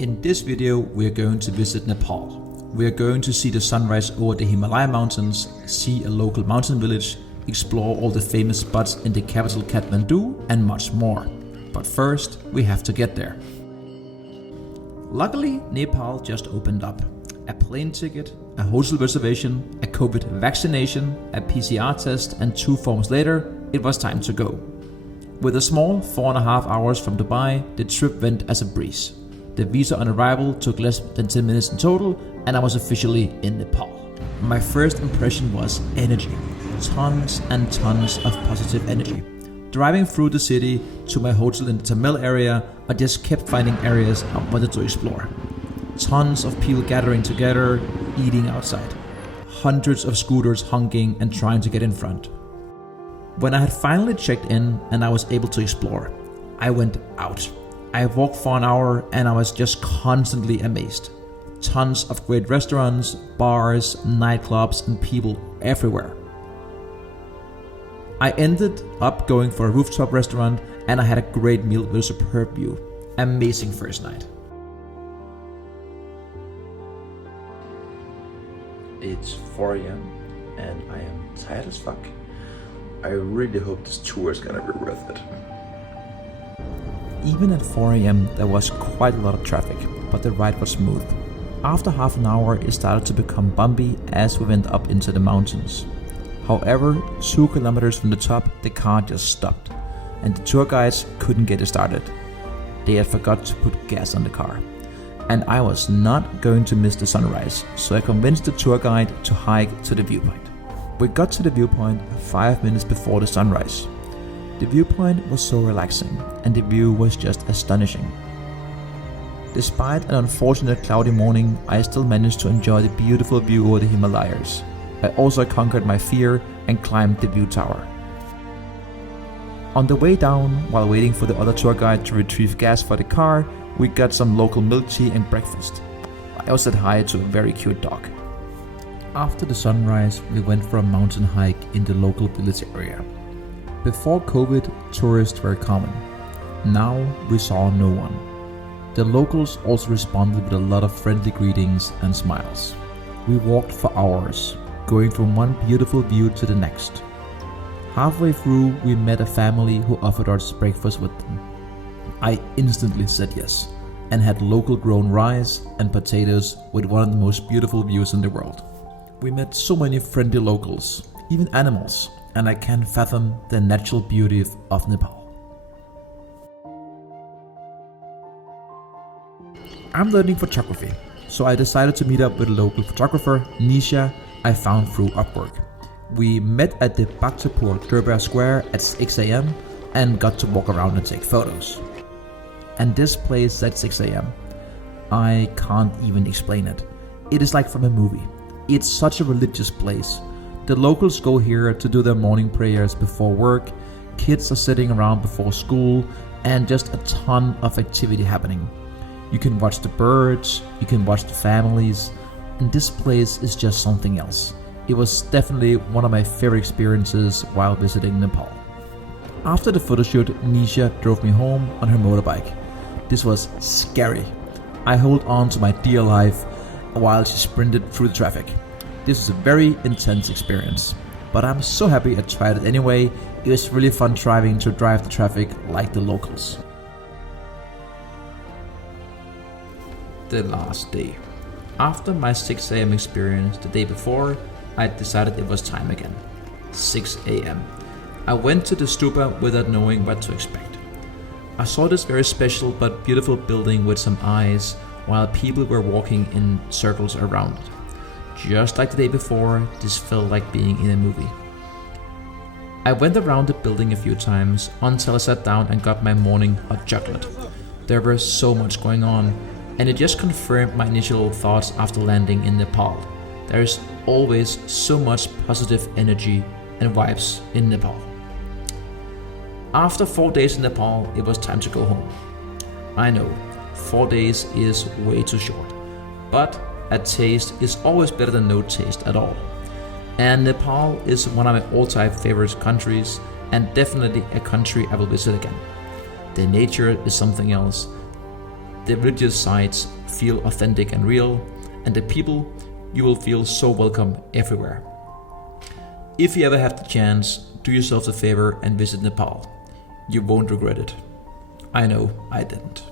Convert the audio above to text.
In this video, we are going to visit Nepal. We are going to see the sunrise over the Himalaya mountains, see a local mountain village, explore all the famous spots in the capital Kathmandu, and much more. But first, we have to get there. Luckily, Nepal just opened up. A plane ticket, a hotel reservation, a COVID vaccination, a PCR test, and 2 forms later, it was time to go. With a small 4.5 hours from Dubai, the trip went as a breeze. The visa on arrival took less than 10 minutes in total, and I was officially in Nepal. My first impression was energy. Tons and tons of positive energy. Driving through the city to my hotel in the Tamil area, I just kept finding areas I wanted to explore. Tons of people gathering together, eating outside. Hundreds of scooters honking and trying to get in front. When I had finally checked in and I was able to explore, I went out. I walked for an hour and I was just constantly amazed. Tons of great restaurants, bars, nightclubs, and people everywhere. I ended up going for a rooftop restaurant and I had a great meal with a superb view. Amazing first night. It's 4 a.m. and I am tired as fuck. I really hope this tour is gonna be worth it. Even at 4 a.m. there was quite a lot of traffic, but the ride was smooth. After half an hour it started to become bumpy as we went up into the mountains. However, 2 kilometers from the top the car just stopped and the tour guides couldn't get it started. They had forgot to put gas on the car. And I was not going to miss the sunrise, so I convinced the tour guide to hike to the viewpoint. We got to the viewpoint 5 minutes before the sunrise. The viewpoint was so relaxing and the view was just astonishing. Despite an unfortunate cloudy morning, I still managed to enjoy the beautiful view over the Himalayas. I also conquered my fear and climbed the view tower. On the way down, while waiting for the other tour guide to retrieve gas for the car, we got some local milk tea and breakfast. I also said hi to a very cute dog. After the sunrise, we went for a mountain hike in the local village area. Before COVID, tourists were common. Now we saw no one. The locals also responded with a lot of friendly greetings and smiles. We walked for hours, going from one beautiful view to the next. Halfway through, we met a family who offered us breakfast with them. I instantly said yes, and had local grown rice and potatoes with one of the most beautiful views in the world. We met so many friendly locals, even animals, and I can't fathom the natural beauty of Nepal. I'm learning photography, so I decided to meet up with a local photographer, Nisha, I found through Upwork. We met at the Bhaktapur Durbar Square at 6 a.m. and got to walk around and take photos. And this place at 6 a.m. I can't even explain it. It is like from a movie. It's such a religious place. The locals go here to do their morning prayers before work, kids are sitting around before school, and just a ton of activity happening. You can watch the birds, you can watch the families, and this place is just something else. It was definitely one of my favorite experiences while visiting Nepal. After the photoshoot, Nisha drove me home on her motorbike. This was scary. I held on to my dear life while she sprinted through the traffic. This was a very intense experience, but I'm so happy I tried it anyway. It was really fun trying to drive the traffic like the locals. The last day. After my 6 a.m. experience the day before, I decided it was time again. 6 a.m. I went to the Stupa without knowing what to expect. I saw this very special but beautiful building with some eyes while people were walking in circles around it. Just like the day before, this felt like being in a movie. I went around the building a few times until I sat down and got my morning hot chocolate. There was so much going on, and it just confirmed my initial thoughts after landing in Nepal. There is always so much positive energy and vibes in Nepal. After 4 days in Nepal, it was time to go home. I know, 4 days is way too short, but a taste is always better than no taste at all. And Nepal is one of my all-time favorite countries, and definitely a country I will visit again. The nature is something else. the religious sites feel authentic and real, and the people, you will feel so welcome everywhere. If you ever have the chance, do yourself a favor and visit Nepal. You won't regret it. I know I didn't.